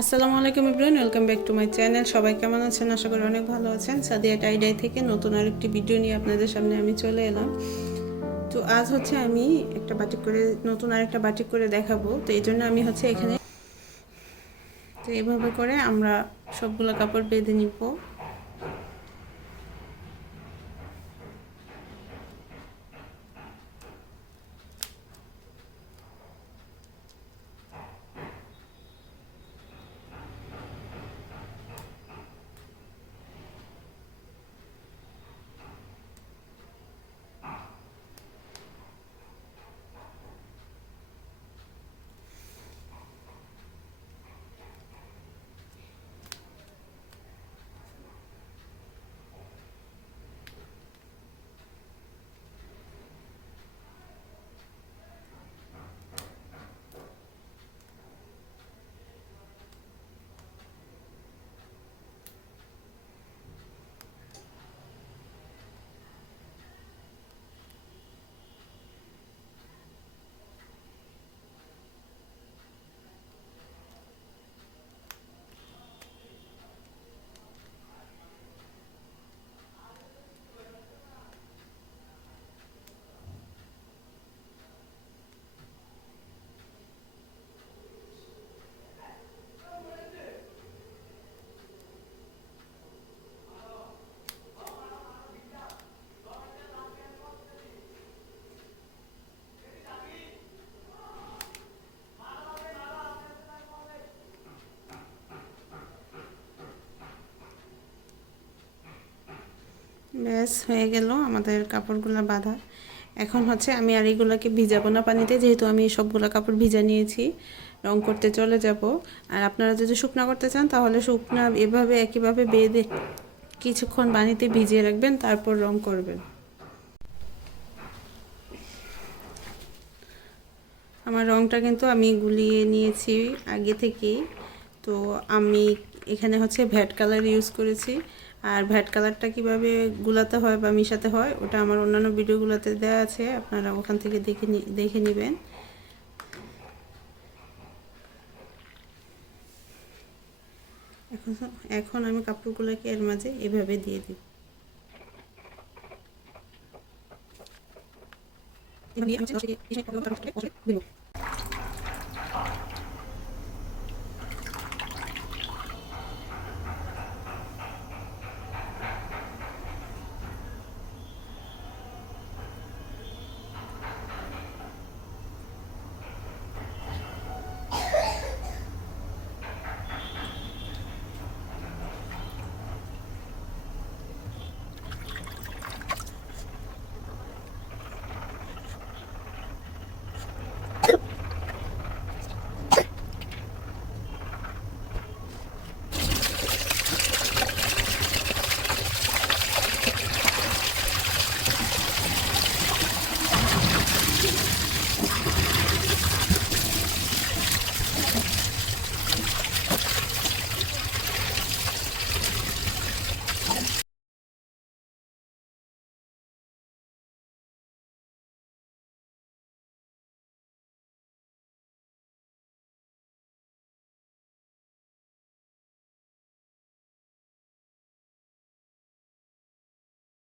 আসসালামু আলাইকুম Ibrahim welcome back to my channel. সবাই কেমন আছেন? আশা করি অনেক ভালো আছেন। সাদিয়া টাইডাই থেকে নতুন আরেকটি ভিডিও নিয়ে আপনাদের সামনে আমি চলে এলাম। তো আজ হচ্ছে আমি একটা বাটিক করে, নতুন আরেকটা বাটিক করে দেখাবো। তো এই জন্য আমি হচ্ছে এখানে তো এভাবে করে আমরা সবগুলো কাপড় বেঁধে নিব। ব্যাস, হয়ে গেল আমাদের কাপড়গুলো বাঁধা। এখন হচ্ছে আমি আর এগুলোকে ভিজাবো না পানিতে, যেহেতু আমি সবগুলো কাপড় ভিজা নিয়েছি, রং করতে চলে যাব। আর আপনারা যদি শুকনা করতে চান, তাহলে শুকনা এভাবে একইভাবে বেঁধে কিছুক্ষণ পানিতে ভিজিয়ে রাখবেন, তারপর রং করবেন। আমার রংটা কিন্তু আমি গুলিয়ে নিয়েছি আগে থেকেই। তো আমি এখানে হচ্ছে ভ্যাট কালার ইউজ করেছি। আর ভ্যাট কালারটা কীভাবে গুলাতে হয় বা মিশাতে হয়, ওটা আমার অন্যান্য ভিডিওগুলোতে দেওয়া আছে। আপনারা ওখান থেকে দেখে দেখে নেবেন। এখন আমি কাপড়গুলোকে এর মাঝে এভাবে দিয়ে দিই।